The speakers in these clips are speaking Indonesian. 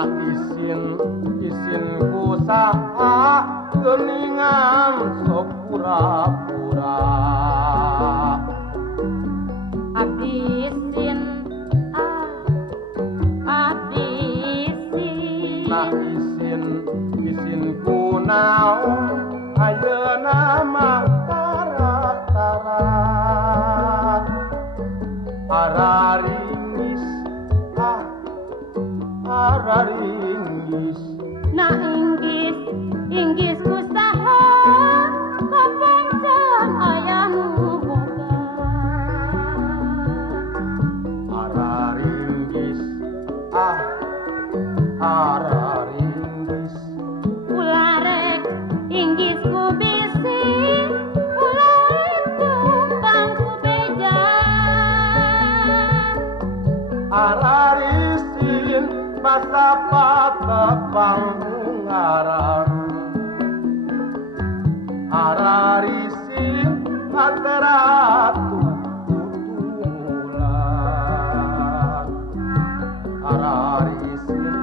na isin kusaha geningan sok pura-pura abisin na isin kunaon ayeuna mah tara-tara araringgis araringgis na inggis kusaha kapancen aya nu boga araringgis araringgis ularek inggis ku bisi ularek tumpang ku beja ararisin masa patepang ngaran ararisin materatu tutulan ararisin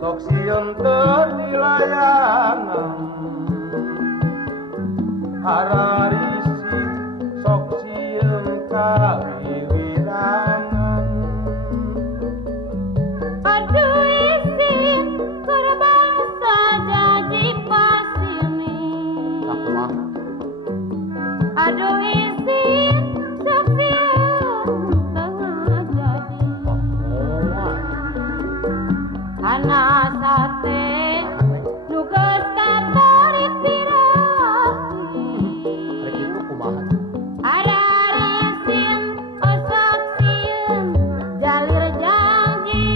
sok sieun teu dilayanan ararisin sok sieun kawiwirangan aduh isin kerbangsa jadi pasini sakumaha aduh isin sok sieun tengah jadi anak sate nugas katarik pirasi rek itu kumaha ararisin osok sieun jalir janji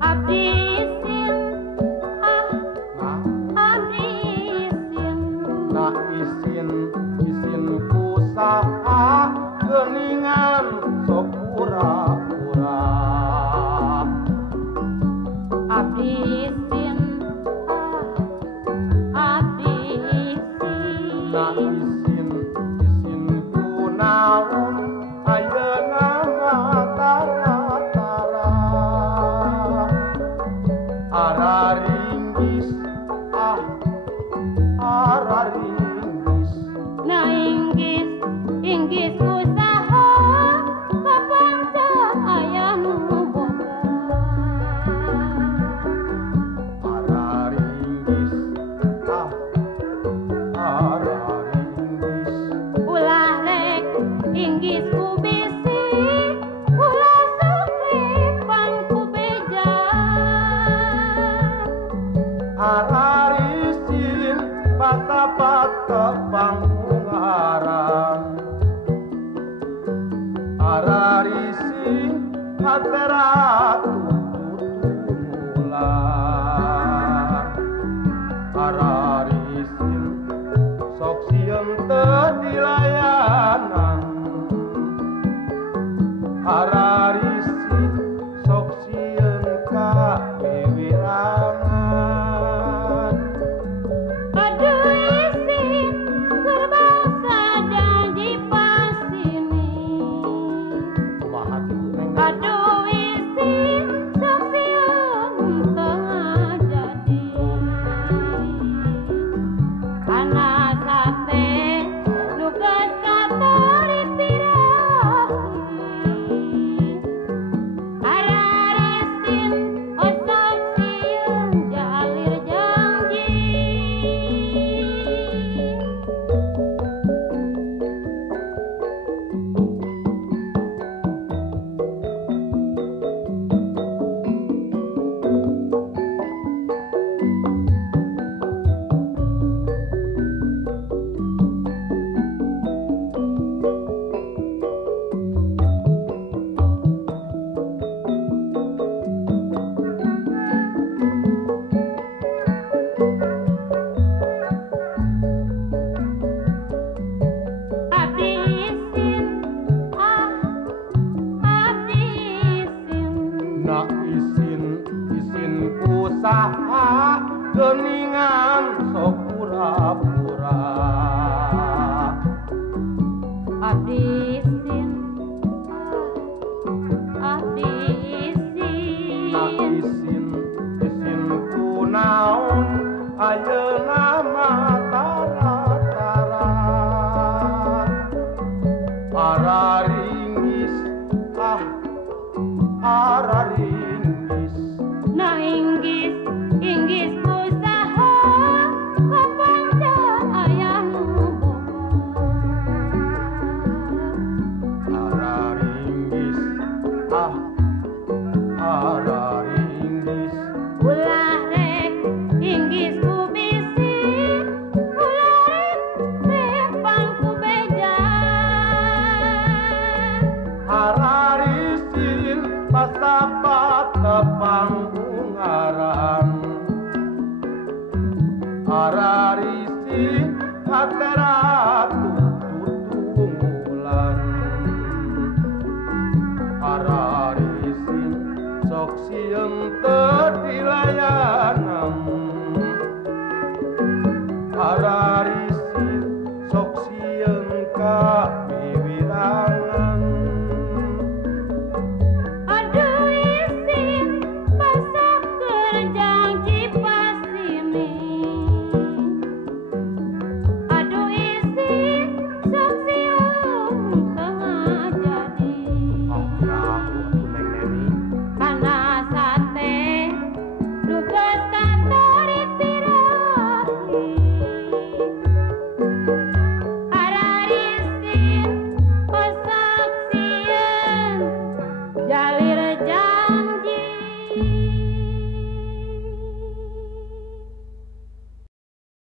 abisin abisin na isin kusaha geningan sok pura-pura abisin na isin kunaon ayeuna mah tara-tara araringgis araringgis na inggis usaha kapancen aya nu boga araringgis araringgis ulah lek inggis ku bisi ulah sukripan ku beja ararisin patepang ngaran ararisin hatera